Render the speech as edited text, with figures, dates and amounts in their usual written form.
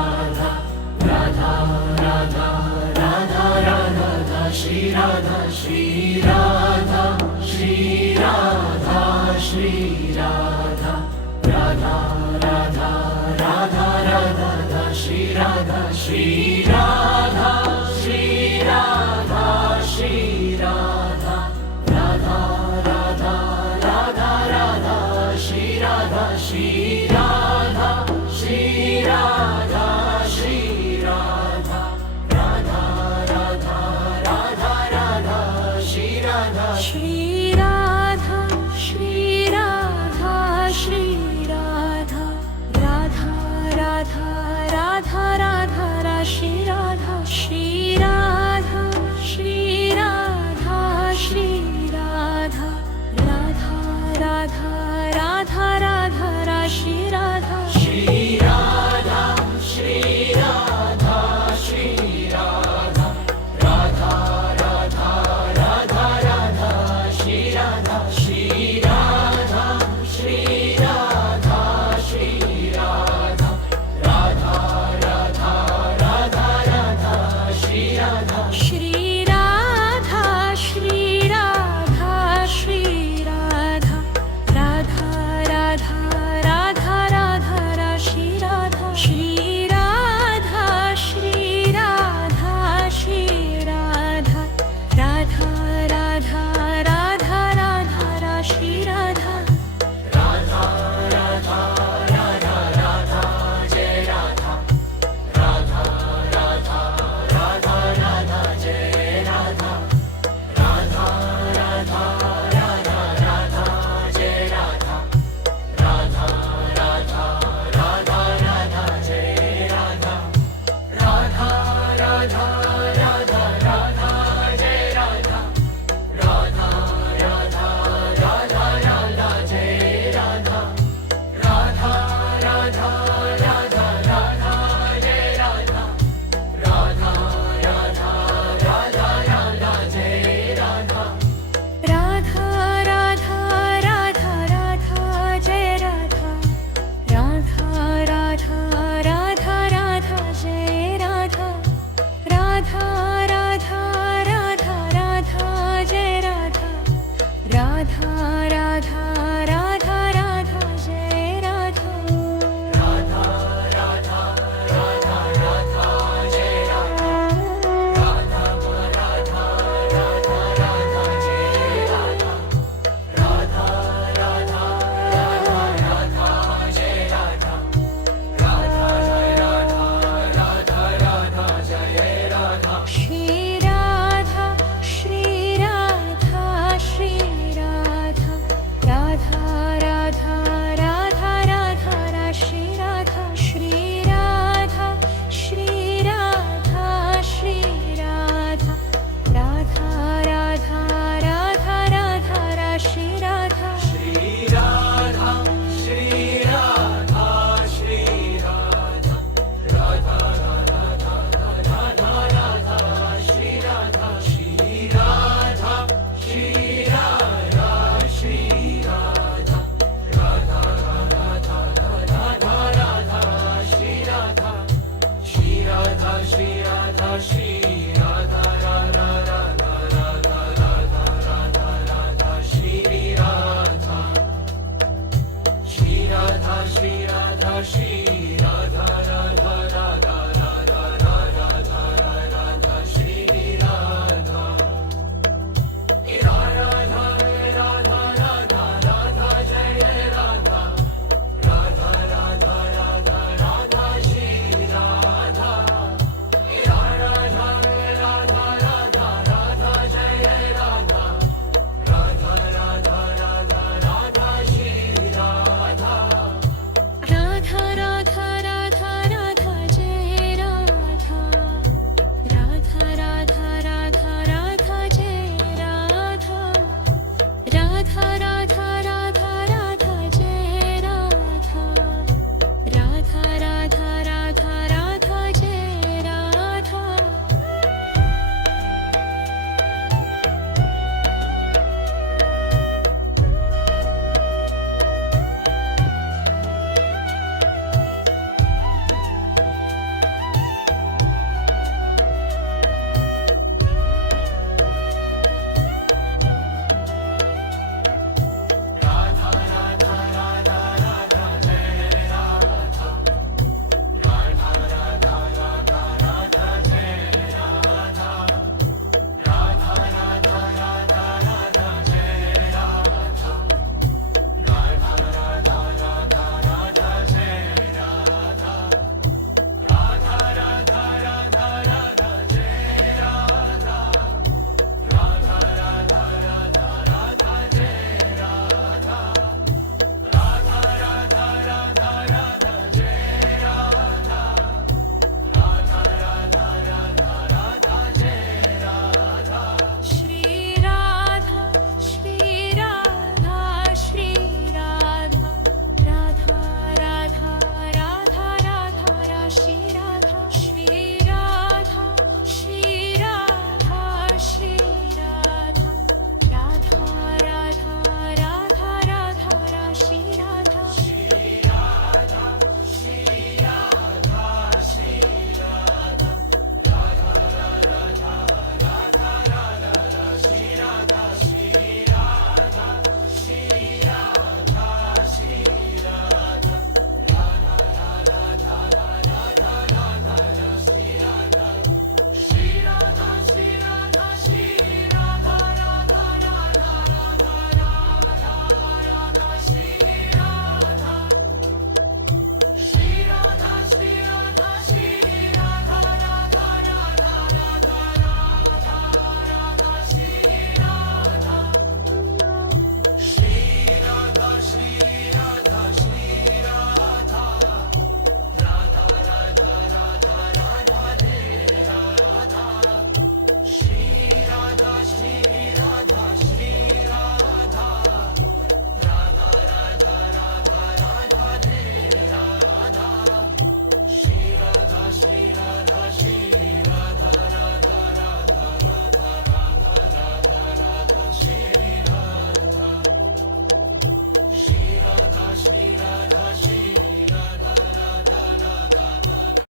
राधा राधा राधा राधा श्री राधा श्री राधा श्री राधा श्री राधा राधा राधा राधा राधा श्री राधा श्री राधा श्री राधा श्री राधा राधा राधा राधा राधा श्री राधा श्री राधा श्री राधा श्री राधा राधा राधा राधा राधा श्री राधा श्री राधा श्री राधा श्री राधा राधा राधा राधा राधा रा श्री राधा श्री राधा श्री राधा श्री राधा राधा राधा राधा राधा रा श्री राधा श्री राधा श्री राधा श्री राधा राधा राधा राधा राधा श्री राधा श्री राधा श्री राधा श्री राधा राधा राधा राधा राधा श्री राधा श्री राधा श्री राधा श्री राधा राधा राधा राधा राधा रा श्री राधा श्री राधा श्री राधा श्री राधा राधा राधा राधा राधा रा श्री राधा राधा राधा राधा राधा जय राधा राधा राधा राधा राधा जय राधा राधा राधा राधा राधा जय राधा राधा राधा राधा राधा जय राधा राधा राधा राधा राधा जय राधा राधा राधा राधा राधा जय राधा राधा राधा राधा राधा जय राधा राधा राधा राधा राधा जय राधा राधा राधा राधा राधा जय राधा राधा राधा राधा राधा जय राधा राधा राधा राधा राधा जय राधा राधा राधा राधा राधा जय राधा राधा राधा राधा राधा जय राधा राधा राधा राधा राधा जय राधा राधा राधा राधा राधा जय राधा राधा राधा राधा राधा जय राधा श्री राधा श्री राधा श्री राधा राधा राधा राधा राधा रा श्री राधा श्री राधा श्री राधा श्री राधा राधा राधा राधा राधा रा श्री राधा श्री राधा श्री राधा श्री राधा राधा राधा राधा राधा श्री राधा श्री राधा श्री राधा श्री राधा राधा राधा राधा राधा श्री राधा श्री राधा श्री राधा श्री